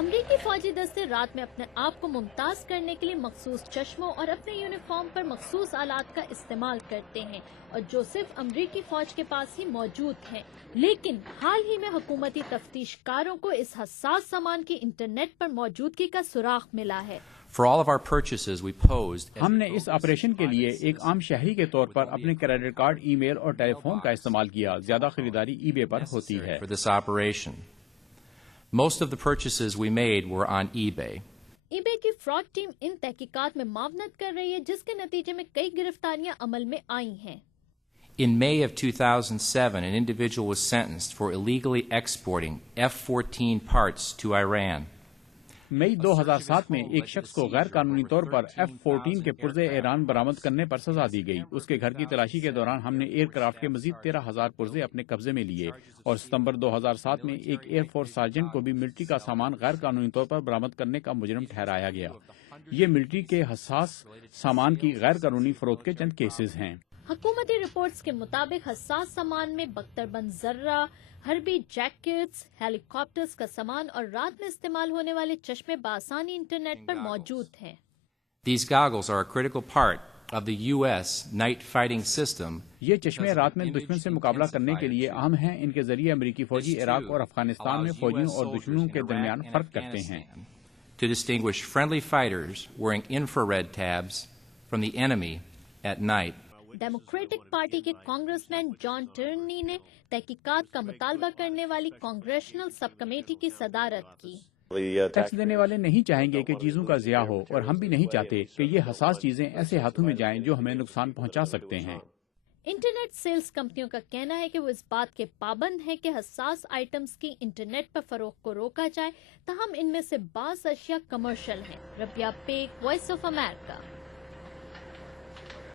امریکی فوجی دستے رات میں اپنے آپ کو ممتاز کرنے کے لیے مخصوص چشموں اور اپنے یونیفارم پر مخصوص آلات کا استعمال کرتے ہیں اور جو صرف امریکی فوج کے پاس ہی موجود ہیں، لیکن حال ہی میں حکومتی تفتیش کاروں کو اس حساس سامان کی انٹرنیٹ پر موجودگی کا سراغ ملا ہے۔ ہم نے اس آپریشن کے لیے ایک عام شہری کے طور پر اپنے کریڈٹ کارڈ، ای میل اور ٹیلی فون کا استعمال کیا۔ زیادہ خریداری ای بے پر ہوتی ہے۔ Most of the purchases we made were on eBay. ای بے کی فراڈ ٹیم ان تحقیقات میں معاونت کر رہی ہے جس کے نتیجے میں کئی گرفتاریاں عمل میں آئی ہیں۔ In May of 2007, an individual was sentenced for illegally exporting F-14 parts to Iran. مئی 2007 میں ایک شخص کو غیر قانونی طور پر F-14 کے پرزے ایران برآمد کرنے پر سزا دی گئی۔ اس کے گھر کی تلاشی کے دوران ہم نے ایئر کرافٹ کے مزید 13,000 پرزے اپنے قبضے میں لیے اور ستمبر 2007 میں ایک ایئر فورس سارجنٹ کو بھی ملٹری کا سامان غیر قانونی طور پر برآمد کرنے کا مجرم ٹھہرایا گیا۔ یہ ملٹری کے حساس سامان کی غیر قانونی فروخت کے چند کیسز ہیں۔ حکومتی رپورٹس کے مطابق حساس سامان میں بختر بند ذرہ، حربی جیکٹس، ہیلی کاپٹرز کا سامان اور رات میں استعمال ہونے والے چشمے بآسانی انٹرنیٹ پر موجود ہیں۔ These goggles are a critical part of the U.S. night fighting system. یہ چشمے رات میں دشمن سے مقابلہ کرنے کے لیے اہم ہیں۔ ان کے ذریعے امریکی فوجی عراق اور افغانستان میں فوجیوں اور دشمنوں کے درمیان فرق کرتے ہیں۔ To distinguish friendly fighters wearing infrared tabs from the enemy at night. Democratic party کے کانگریس مین جان ٹرنی نے تحقیقات کا مطالبہ کرنے والی کانگریشنل سب کمیٹی کی صدارت کی۔ ٹیکس دینے والے نہیں چاہیں گے کہ چیزوں کا ضیاع ہو اور ہم بھی نہیں چاہتے کہ یہ حساس چیزیں ایسے ہاتھوں میں جائیں جو ہمیں نقصان پہنچا سکتے ہیں۔ انٹرنیٹ سیلز کمپنیوں کا کہنا ہے کہ وہ اس بات کے پابند ہیں کہ حساس آئٹمز کی انٹرنیٹ پر فروخت کو روکا جائے، تاہم ان میں سے بعض اشیاء کمرشل ہیں۔ ربیہ پیک، وائس آف امریکہ۔